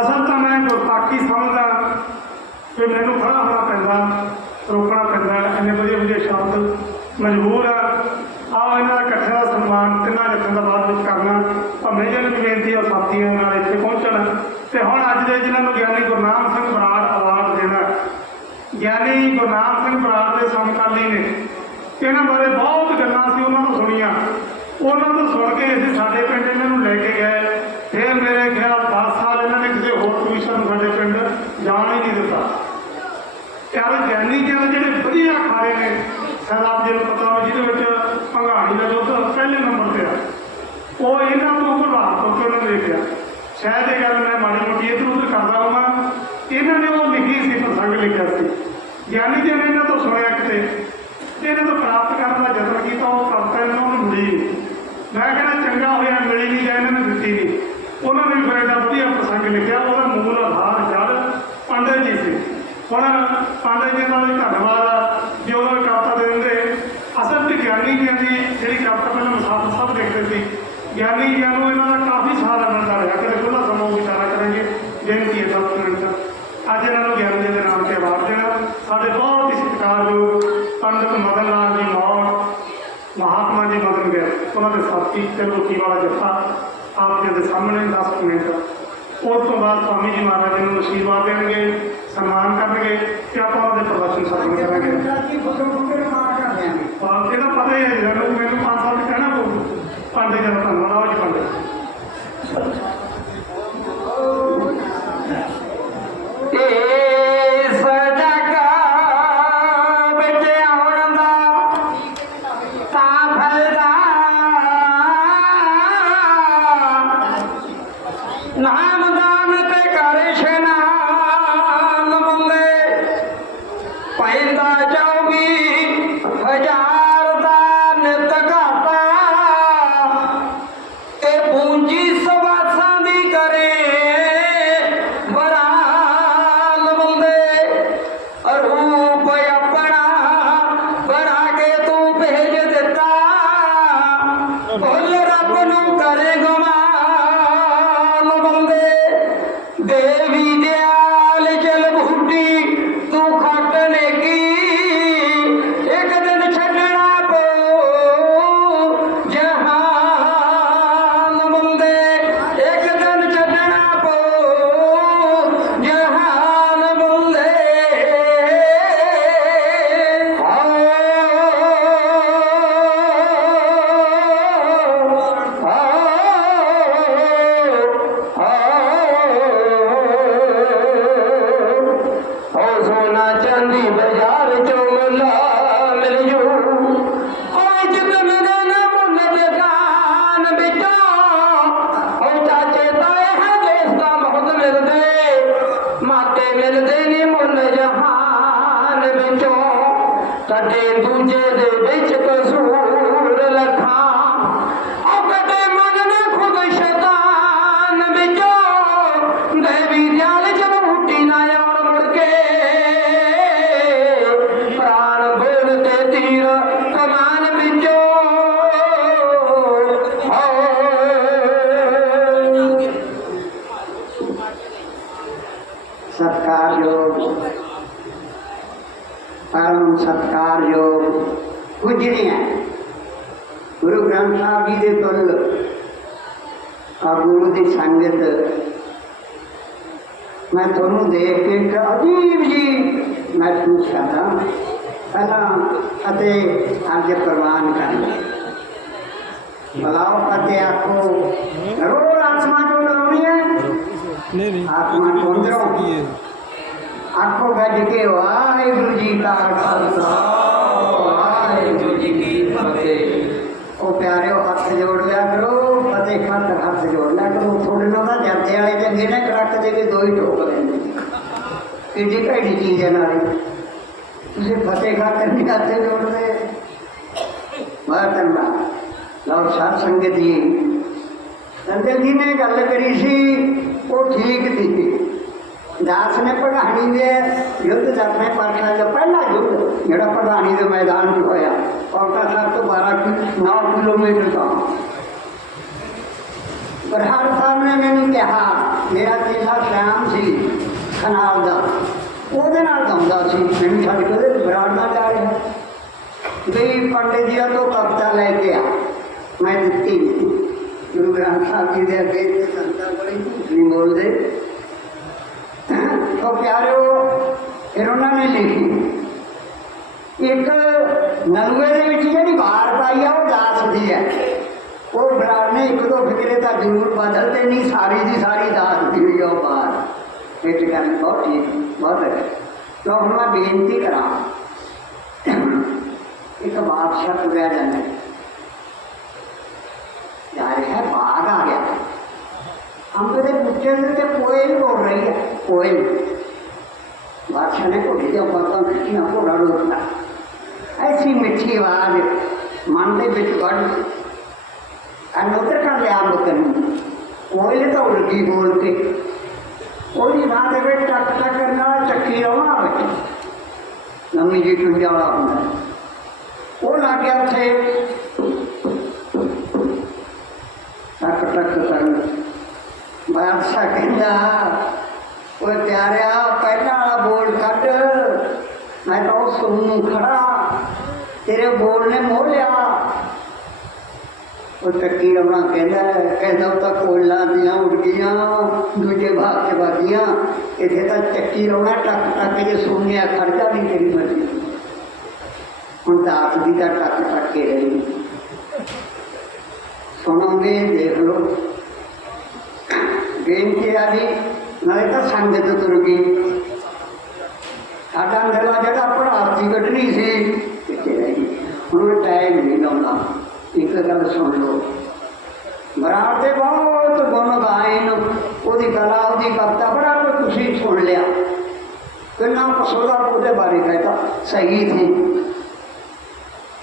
ਅਸਲ ਤਾਂ ਮੈਂ ਗੁਰਤਾਕੀ ਸਮਝਦਾ ਕਿ ਮੈਨੂੰ ਖੜਾ ਹੋਣਾ ਪੈਂਦਾ, ਰੋਕਣਾ ਪੈਂਦਾ, ਇੰਨੇ ਵਧੀਆ ਵਧੀਆ ਸ਼ਬਦ ਮਜਬੂਰ ਆ। ਆ ਇਹਨਾਂ ਦਾ ਇਕੱਠੇ ਦਾ ਸਨਮਾਨ ਤਿੰਨਾਂ ਜੱਥਾਂ ਦਾ ਬਾਅਦ ਵਿੱਚ ਕਰਨਾ, ਭਾਵੇਂ ਜਿਹਨੂੰ ਵੀ ਬੇਨਤੀ ਆ, ਸਾਥੀਆਂ ਨਾਲ ਇੱਥੇ ਪਹੁੰਚਣ। ਤੇ ਹੁਣ ਅੱਜ ਦੇ ਜਿਨ੍ਹਾਂ ਨੂੰ ਗਿਆਨੀ ਗੁਰਨਾਮ ਸਿੰਘ ਬਰਾੜ ਅਵਾਰਡ ਦੇਣਾ ਗਿਆਨੀ ਗੁਰਨਾਮ ਸਿੰਘ ਬਰਾੜ ਦੇ ਸਮਕਾਲੀ ਨੇ। ਇਹਨਾਂ ਬਾਰੇ ਬਹੁਤ ਗੱਲਾਂ ਸੀ ਉਹਨਾਂ ਨੂੰ ਸੁਣੀਆਂ। ਉਹਨਾਂ ਨੂੰ ਸੁਣ ਕੇ ਅਸੀਂ ਸਾਡੇ ਪਿੰਡ ਇਹਨਾਂ ਨੂੰ ਲੈ ਕੇ ਗਏ। ਫਿਰ ਮੇਰੇ ਖਿਆਲ 10 ਸਾਲ ਇਹਨਾਂ ਨੇ ਕਿਸੇ ਹੋਰ ਕਮਿਸ਼ਨ ਨੂੰ ਸਾਡੇ ਪਿੰਡ ਜਾਣ ਹੀ ਨਹੀਂ ਦਿੱਤਾ ਯਾਰ ਗਿਆਨੀ ਜੀ ਜਿਹੜੇ ਵਧੀਆ ਅਖਾੜੇ ਨੇ, ਸੈਲਾਬ ਜੀ ਨੂੰ ਪਤਾ ਹੋਵੇ ਜਿਹਦੇ ਵਿੱਚ ਭੰਗਾਣੀ ਦਾ ਯੁੱਧ ਪਹਿਲੇ ਨੰਬਰ ਤੇ ਆ। ਉਹ ਇਹਨਾਂ ਤੋਂ ਪ੍ਰਭਾਵ ਤੋਂ ਉਹਨਾਂ ਨੇ ਲਿਖਿਆ ਸ਼ਾਇਦ ਇਹ ਗੱਲ ਮੈਂ ਮਾੜੀ ਮੋਟੀ ਇੱਧਰ ਉੱਧਰ ਕਰਦਾ ਹਾਂ ਇਹਨਾਂ ਨੇ ਉਹ ਲਿਖੀ ਸੀ, ਪ੍ਰਸੰਗ ਲਿਖਿਆ ਸੀ। ਗਿਆਨੀ ਜੀ ਨੇ ਇਹਨਾਂ ਤੋਂ ਸੁਣਿਆ ਕਿਤੇ? ਤੇ ਇਹਨਾਂ ਤੋਂ ਪ੍ਰਾਪਤ ਕਰਨ ਦਾ ਯਤਨ ਕੀਤਾ, ਉਹ ਪ੍ਰਾਪਤ ਇਹਨਾਂ ਨੂੰ ਮਿਲੀ ਨਹੀਂ। ਮੈਂ ਕਹਿੰਦਾ, ਚੰਗਾ ਹੋਇਆ, ਮਿਲੀ ਨਹੀਂ ਜਾਂ ਇਹਨਾਂ ਨੇ ਦਿੱਤੀ ਨਹੀਂ। ਉਹਨਾਂ ਨੇ ਵੀ ਫਿਰ ਇਹਦਾ ਵਧੀਆ ਪ੍ਰਸੰਗ ਲਿਖਿਆ ਉਹਦਾ ਮੂਲ ਆਧਾਰ ਜੜ ਪੰਡਤ ਜੀ ਸੀ ਹੁਣ ਪੰਡਤ ਜੀ ਦਾ ਵੀ ਧੰਨਵਾਦ ਆ ਜੇ ਉਹਨਾਂ ਨੂੰ ਕਵਿਤਾ ਦੇ ਦਿੰਦੇ। ਅਸਲ ਤੇ ਗਿਆਨੀ ਜੀ ਦੀ ਜਿਹੜੀ ਕਵਿਤਾ ਪਹਿਲਾਂ ਮੁਸਾਫਰ ਸਭ ਦੇਖਦੇ ਸੀ। ਗਿਆਨੀ ਜੀ ਨੂੰ ਇਹਨਾਂ ਦਾ ਕਾਫੀ ਸਾਲ ਆਨੰਦ ਰਿਹਾ। ਕਦੇ ਖੁੱਲਾ ਸਮਾਂ ਉਹ ਵਿਚਾਰਾ ਕਰਾਂਗੇ। ਬੇਨਤੀ ਹੈ ਦਸ ਮਿੰਟ ਅੱਜ ਇਹਨਾਂ ਨੂੰ ਗਿਆਨੀ ਜੀ ਦੇ ਨਾਮ ਤੇ ਅਵਾਰਡ ਦੇਣਾ। ਸਾਡੇ ਬਹੁਤ ਹੀ ਸਤਿਕਾਰਯੋਗ ਪੰਡਤ ਮਦਨ ਲਾਲ ਜੀ ਮੌੜ, ਮਹਾਤਮਾ ਜੀ ਮਦਨ ਗਏ ਉਹਨਾਂ ਦੇ ਸਾਥੀ ਚਲੂਕੀ ਵਾਲਾ ਜੱਥਾ ਆਪ ਜੀ ਦੇ ਸਾਹਮਣੇ 10 ਮਿੰਟ। ਉਸ ਤੋਂ ਬਾਅਦ ਸਵਾਮੀ ਜੀ ਮਹਾਰਾਜ ਨੂੰ ਅਸ਼ੀਰਵਾਦ ਦੇਣਗੇ, ਸਨਮਾਨ ਕਰਨਗੇ ਤੇ ਆਪਾਂ ਉਹਨਾਂ ਦੇ ਪ੍ਰਦਰਸ਼ਨ ਸਾਧਨ ਕਰਾਂਗੇ। ਹਾਂ ਇਹਦਾ ਪਤਾ ਹੀ ਹੈ ਜੀ ਮੈਨੂੰ ਮੈਨੂੰ 5 ਸਾਲ ਕਹਿਣਾ ਪਊ। ਪਾਂਡੇ ਜੀ ਦਾ ਧੰਨਵਾਦ, ਆਓ कटे दूजे दे बिच कसूर लखा ओ कटे ਗੁਰੂ ਗ੍ਰੰਥ ਸਾਹਿਬ ਜੀ ਦੇ ਤੁਲ ਆ ਗੁਰੂ ਦੀ ਸੰਗਤ ਮੈਂ ਤੁਹਾਨੂੰ ਦੇਖ ਕੇ ਇੱਕ ਅਜੀਬ ਜੀ ਮਹਿਸੂਸ ਕਰਦਾ ਪਹਿਲਾਂ ਅਤੇ ਅੱਜ ਪ੍ਰਵਾਨ ਕਰਨਾ ਬਲਾਓ ਪਤੇ ਆਖੋ ਰੋੜ ਆਤਮਾ ਜੋ ਲਾਉਣੀ ਹੈ ਨਹੀਂ ਨਹੀਂ ਆਤਮਾ ਤੋਂ ਅੰਦਰੋਂ ਕੀ ਹੈ ਆਖੋ ਗੱਜ ਕੇ ਵਾਹਿਗੁਰੂ ਜੀ ਕਾ ਖਾਲਸਾ को प्यारे हाथ हथ जोड़ लिया करो फतेह खातर हथ जोड़ लिया करो। थोड़े ना जाते आए तो नहीं ना, कड़क देंगे दो ही टोक लेंगे इडी का इडी चीज़ है ना नारी। तुझे फतेह खातर नहीं आते जोड़ दे। है ना। लाओ सात संगत जी। संगत जी ने गल करी सी, वो ठीक थी। ਦਾਸ ਨੇ ਪ੍ਰਧਾਨੀ ਦੇ ਯੁੱਧ ਦਸਵੇਂ ਪਾਤਸ਼ਾਹ ਦਾ ਪਹਿਲਾ ਯੁੱਧ ਜਿਹੜਾ ਪ੍ਰਧਾਨੀ ਦੇ ਮੈਦਾਨ 'ਚ ਹੋਇਆ। ਔਰਤਾ ਸਾਹਿਬ ਤੋਂ 12 ਕਿ 9 ਕਿਲੋਮੀਟਰ ਦਾ ਪ੍ਰਧਾਨ ਸਾਹਿਬ ਨੇ ਮੈਨੂੰ ਕਿਹਾ, ਮੇਰਾ ਚੇਲਾ ਸ਼ਾਮ ਸੀ ਖਨਾਲ ਦਾ। ਉਹਦੇ ਨਾਲ ਗਾਉਂਦਾ ਸੀ। ਮੈਨੂੰ ਛੱਡ ਕੇ ਉਹਦੇ ਬਰਾੜ ਨਾਲ ਜਾ ਰਿਹਾ। ਵੀ ਪੰਡਿਤ ਜੀ ਤੋਂ ਕਵਿਤਾ ਲੈ ਕੇ ਆ। ਮੈਂ ਦਿੱਤੀ। ਗੁਰੂ ਗ੍ਰੰਥ ਸਾਹਿਬ ਜੀ ਦੇ ਅੱਗੇ ਤੇ ਸੰਤਾਂ ਕੋਲ ਝੂਠ ਨਹੀਂ ਬੋਲਦੇ। ਉਹ ਪਿਆਰਿਓ ਫਿਰ ਉਹਨਾਂ ਨੇ ਲਿਖੀ ਇੱਕ ਨਲੂਏ ਦੇ ਵਿੱਚ ਜਿਹੜੀ ਬਾਰ ਪਾਈ ਆ ਉਹ ਦਾਸ ਦੀ ਹੈ ਉਹ ਬਰਾੜ ਨੇ ਇੱਕ ਦੋ ਫਿਕਰੇ ਤਾਂ ਜ਼ਰੂਰ ਬਦਲਦੇ ਨਹੀਂ ਸਾਰੀ ਦੀ ਸਾਰੀ ਦਾਸ ਦੀ ਹੋਈ ਆ ਉਹ ਬਾਰ ਇਹ ਤੇ ਗੱਲ ਬਹੁਤ ਠੀਕ ਬਹੁਤ ਹੈ ਤਾਂ ਹੁਣ ਮੈਂ ਬੇਨਤੀ ਕਰਾਂ ਇੱਕ ਬਾਦਸ਼ਾਹ ਤੁਰਿਆ ਜਾਂਦਾ केंद्र के कोयल बोल रही है कोयल बादशाह को भेजा पता कृष्ण को रड़ोता ऐसी मीठी आवाज़ मानते बिच बढ़ अनुतर कर लिया बतन कोयल तो उड़गी बोलते। कोई ना देवे टक टक चक्की रवा नमी जी वो लग गया थे टक टक ਟੁੰਜਾ ਵਾਲਾ ਉਹ ਪਿਆਰਿਆ, ਪਹਿਲਾਂ ਵਾਲਾ ਬੋਲ ਕੱਢ। ਮੈਂ ਤਾਂ ਉਹ ਸੁਣ ਨੂੰ ਖੜਾ ਤੇਰੇ ਬੋਲ ਨੇ ਮੋਹ ਲਿਆ। ਉਹ ਟੱਕੀ ਰਮਾ ਕਹਿੰਦਾ ਕਹਿੰਦਾ ਉਹ ਤਾਂ ਕੋਲਾਂ ਦੀਆਂ ਉੱਡ ਗਈਆਂ ਦੂਜੇ ਭਾਗ ਕੇ ਬਾਗੀਆਂ ਇੱਥੇ ਤਾਂ ਚੱਕੀ ਰੋਣਾ ਟੱਕ ਟੱਕ ਜੇ ਸੁਣਿਆ ਖੜਦਾ ਨਹੀਂ ਤੇਰੀ ਮਰਜ਼ੀ। ਹੁਣ ਦਾਸ ਦੀ ਤਾਂ ਟੱਕ ਟੱਕ ਕੇ ਰਹੀ ਸੁਣੋਗੇ, ਦੇਖ ਲਓ। ਬੇਨਤੀ ਆ ਜੀ ਨਾਲੇ ਤਾਂ ਸੰਗਤ ਤੁਰ ਗਈ ਸਾਡਾ ਅੰਦਰਲਾ ਜਿਹੜਾ ਪੜਾਸੀ ਕੱਢਣੀ ਸੀ ਕਿੱਥੇ ਰਹਿ ਗਈ ਹੁਣ ਟਾਈਮ ਨਹੀਂ ਲਾਉਂਦਾ ਇੱਕ ਗੱਲ ਸੁਣ ਲਓ ਬਰਾੜ ਦੇ ਬਹੁਤ ਗੁਣ ਗਾਏ ਨੂੰ ਉਹਦੀ ਕਲਾ ਉਹਦੀ ਕਵਿਤਾ ਬੜਾ ਕੁਝ ਤੁਸੀਂ ਸੁਣ ਲਿਆ ਕਿੰਨਾ ਕਸੋਦਾ ਉਹਦੇ ਬਾਰੇ ਕਹਿਤਾ ਸਹੀ ਥੀ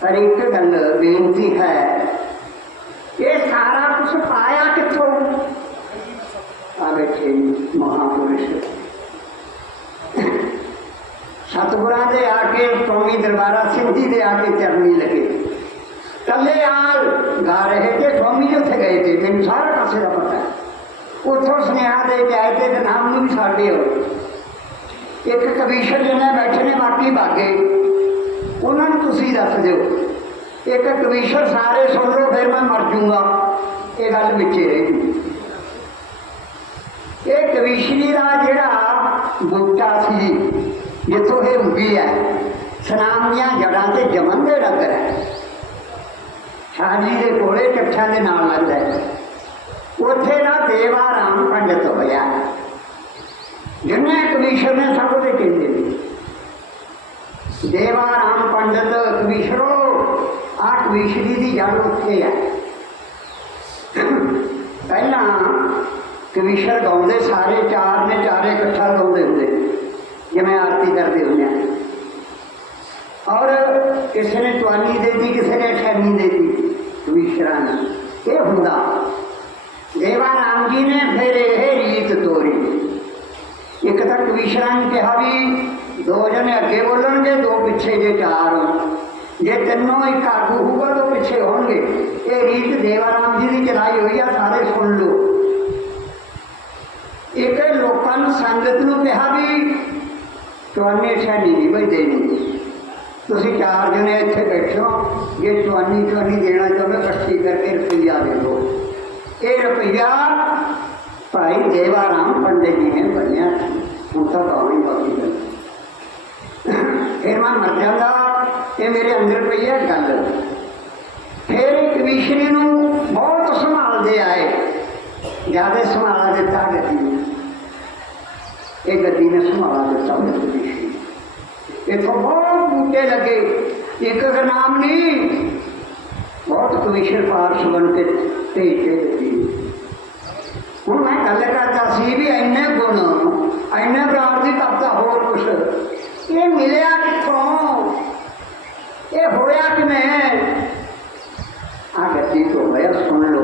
ਪਰ ਇੱਕ ਗੱਲ ਬੇਨਤੀ ਹੈ ਇਹ ਸਾਰਾ ਕੁਝ ਪਾਇਆ ਕਿੱਥੋਂ बैठे महापुरुष। सतगुरा दे आके स्वामी दरबारा सिंधी दे आके चरनी लगे। कले आल गा रहे थे, स्वामी जी उसे गए थे मैं सारा पास का पता है उतो स्नेहा दे के आए थे नाम भी साढ़े हो। एक कमीशन जने बैठे ने बाकी भागे। उन्होंने तुम दस दौ। एक कमीशन सारे सुन लो, फिर मैं मर जूँगा ये गल बिचे रहेगी ਇਹ ਗੱਲ ਕਵੀਸ਼ਰੀ ਦਾ ਜਿਹੜਾ ਬੂਟਾ ਸੀ ਜਿੱਥੋਂ ਇਹ ਉੱਗੀ ਹੈ। ਸਨਾਮ ਦੀਆਂ ਜੜਾਂ ਤੇ ਜਮਨ ਦੇ ਡੰਗਰ ਹੈ। ਸ਼ਾਹਜੀ ਦੇ ਕੋਲੇ ਕੱਠਿਆਂ ਦੇ ਨਾਲ ਲੱਗਦਾ ਹੈ। ਉੱਥੇ ਦਾ ਦੇਵਾ ਰਾਮ ਪੰਡਤ ਹੋਇਆ। ਜਿੰਨੇ ਕਮਿਸ਼ਨ ਨੇ ਸਭ ਦੇ ਕਹਿੰਦੇ ਦੇਵਾ ਰਾਮ ਪੰਡਤ ਕਮਿਸ਼ਰੋ ਆ ਕਮਿਸ਼ਰੀ ਦੀ ਜੜ ਉੱਥੇ ਹੈ। ਕਮਿਸ਼ਰ ਗਾਉਂਦੇ ਸਾਰੇ ਚਾਰ ਨੇ ਚਾਰੇ ਇਕੱਠਾ ਗਾਉਂਦੇ ਹੁੰਦੇ ਜਿਵੇਂ ਆਰਤੀ ਕਰਦੇ ਹੁੰਦੇ ਆ ਔਰ ਕਿਸੇ ਨੇ ਚਵਾਨੀ ਦੇ ਦਿੱਤੀ ਕਿਸੇ ਨੇ ਅਠਾਨੀ ਦੇ ਦਿੱਤੀ ਕਮਿਸ਼ਰਾਂ ਨੇ ਇਹ ਹੁੰਦਾ ਦੇਵਾ ਰਾਮ ਜੀ ਨੇ ਫਿਰ ਇਹ ਰੀਤ ਤੋਰੀ ਇੱਕ ਤਾਂ ਕਮਿਸ਼ਰਾਂ ਨੇ ਕਿਹਾ ਵੀ ਦੋ ਜਣੇ ਅੱਗੇ ਬੋਲਣਗੇ ਦੋ ਪਿੱਛੇ ਜੇ ਚਾਰ ਹੋਣ। ਜੇ ਤਿੰਨੋਂ ਇੱਕ ਆਗੂ ਹੋਊਗਾ ਤਾਂ ਪਿੱਛੇ ਹੋਣਗੇ ਇਹ ਰੀਤ ਦੇਵਾ ਰਾਮ ਜੀ ਦੀ ਚਲਾਈ ਹੋਈ ਆ ਸਾਰੇ ਸੁਣ ਲਓ ਇੱਕ ਲੋਕਾਂ ਨੂੰ ਸੰਗਤ ਨੂੰ ਕਿਹਾ ਵੀ ਚਵਾਨੀ ਛਾਨੀ ਨਹੀਂ ਬਈ ਦੇਣੀ ਤੁਸੀਂ ਚਾਰ ਜਣੇ ਇੱਥੇ ਬੈਠੋ ਜੇ ਚਵਾਨੀ ਚਵਾਨੀ ਦੇਣਾ ਚਾਹੋ ਇਕੱਠੀ ਕਰਕੇ ਰੁਪਈਆ ਦੇ ਦਿਓ ਇਹ ਰੁਪਈਆ ਭਾਈ ਦੇਵਾ ਰਾਮ ਪੰਡਿਤ ਜੀ ਨੇ ਬਣਿਆ ਹੁਣ ਤਾਂ ਗਾਉਣੀ ਬਾਕੀ ਹੈ ਫਿਰ ਮੈਂ ਮਰ ਜਾਂਦਾ ਇਹ ਮੇਰੇ ਅੰਦਰ ਪਈ ਹੈ ਗੱਲ ज़्यादा संभाला तो देता गति ने ये गति ने संभाला देता उत्तर प्रदेश इतो बहुत बूटे लगे, एक का नाम नहीं। बहुत कमिश्नर पार्स बन के भेजते हूँ। मैं गल करता सी भी इन्ने गुण इन्ने प्राण की कविता होर कुछ। ये मिले कितों ये होया कि मैं? आ गति तो होया सुन लो।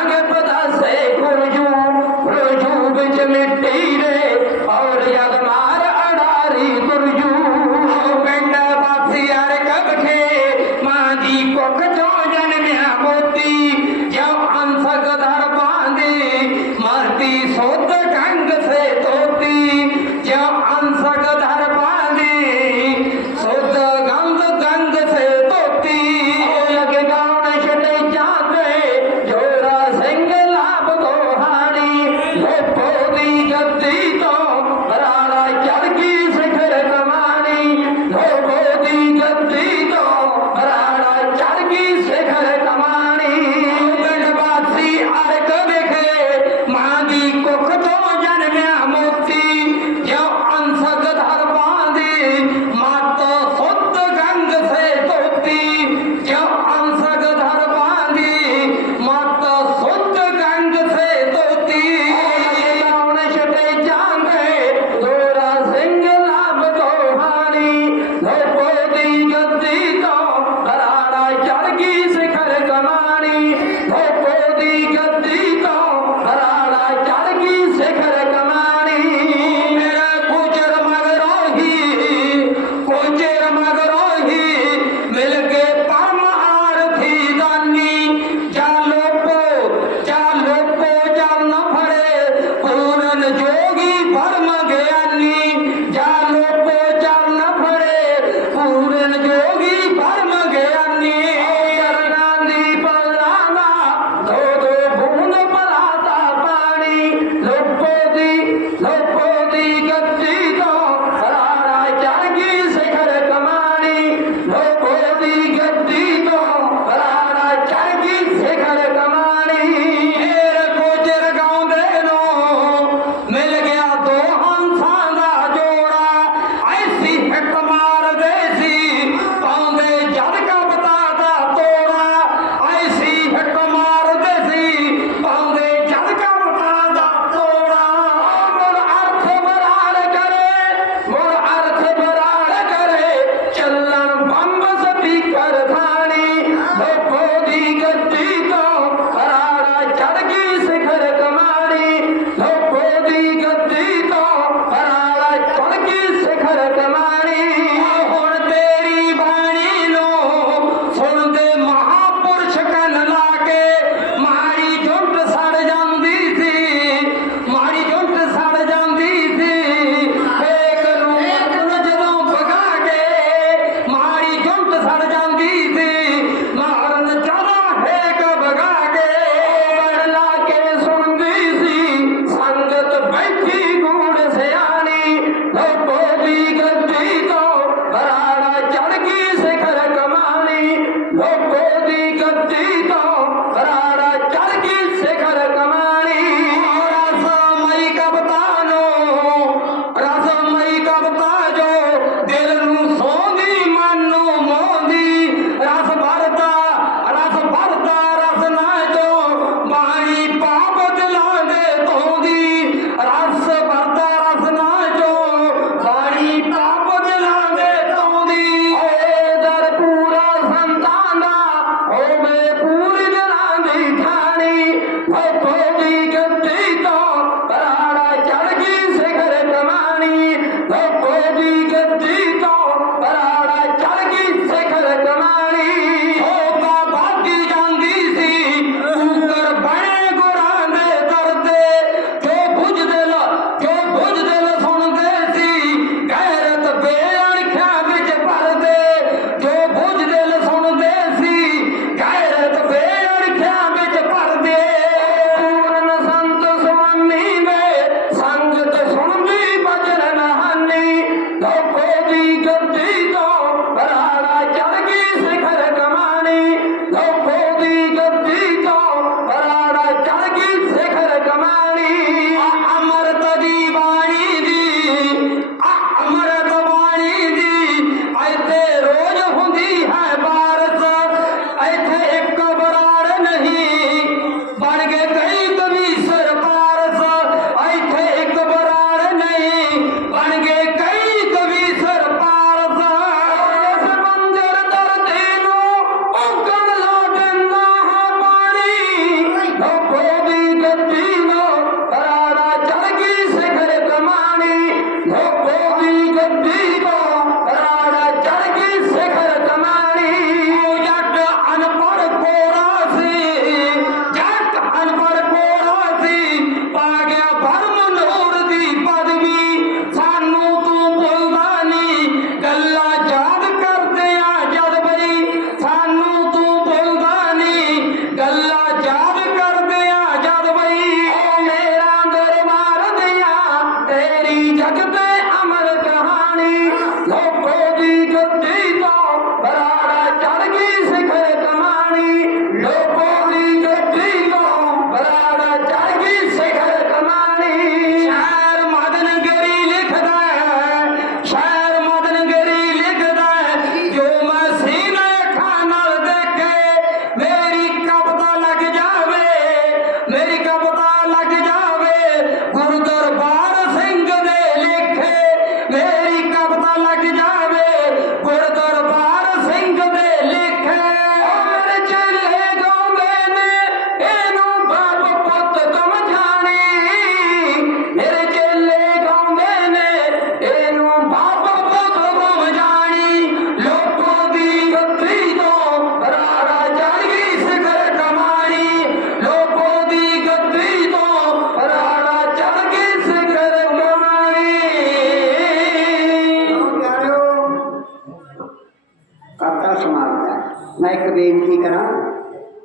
ਬੇਨਤੀ ਕਰਾਂ।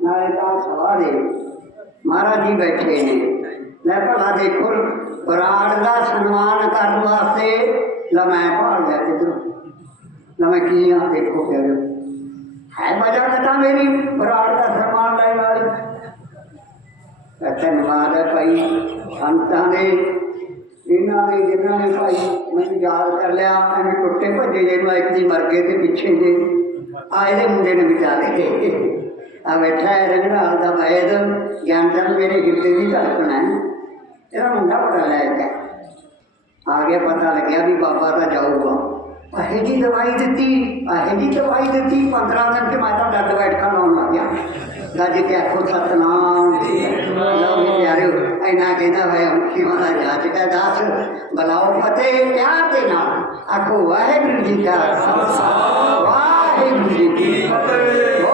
ਨਾਲੇ ਤਾਂ ਸਵਾਹ ਦੇ। ਮਹਾਰਾਜ ਜੀ ਬੈਠੇ ਨੇ। ਲੈ ਭਲਾ ਦੇਖੋ ਬਰਾੜ ਦਾ ਸਨਮਾਨ ਕਰਨ ਵਾਸਤੇ ਲੈ ਮੈਂ ਭਾਲ ਲਿਆ ਕਿਧਰੋਂ ਲੈ ਕੀ ਆ ਦੇਖੋ ਫਿਰ। ਹੈ ਵਜ੍ਹਾ ਕਥਾ ਮੇਰੀ ਬਰਾੜ ਦਾ ਸਨਮਾਨ ਲੈਣ ਵਾਲੀ। ਧੰਨਵਾਦ ਹੈ ਭਾਈ ਸੰਤਾਂ ਦੇ। ਇਹਨਾਂ ਦੇ ਜਿਨ੍ਹਾਂ ਨੇ ਭਾਈ ਮੈਨੂੰ ਯਾਦ ਕਰ ਲਿਆ, ਐਵੇਂ ਟੁੱਟੇ ਭੱਜੇ ਜੇ ਨੂੰ ਇੱਕ ਦੀ ਮਰ ਗਏ ਤੇ ਪਿੱਛੇ ਜੇ ਆ ਇਹਦੇ ਮੁੰਡੇ ਨੇ ਬਚਾ ਲਏ ਆ ਬੈਠਾ ਹੈ ਰੰਗਨਾਲ ਦਾ ਵੈਦ ਗਿਆਨ ਮੇਰੇ ਹਿਰਦੇ ਦੀ ਧੜਕਣ ਹੈ। ਇਹਦਾ ਮੁੰਡਾ ਪਤਾ ਲੈ ਗਿਆ ਆ ਗਿਆ ਪਤਾ ਲੱਗਿਆ ਵੀ ਬਾਬਾ ਤਾਂ ਜਾਊਗਾ। ਅਹੇ ਜੀ ਦਵਾਈ ਦਿੱਤੀ ਅਹੇ ਜੀ ਦਵਾਈ ਦਿੱਤੀ 15 ਦਿਨ ਤੇ ਮੈਂ ਤਾਂ ਡੱਡ ਬੈਠਾ ਲਾਉਣ ਲੱਗ ਗਿਆ। ਗੱਜ ਕੇ ਆਖੋ, ਸਤਨਾਮ ਲਓ ਵੀ ऐना कहना भाई हम क्यों ना जा चुका दास बलाओ फतेह प्यार देना? आपको वाहे गुरु जी का वाहे गुरु जी की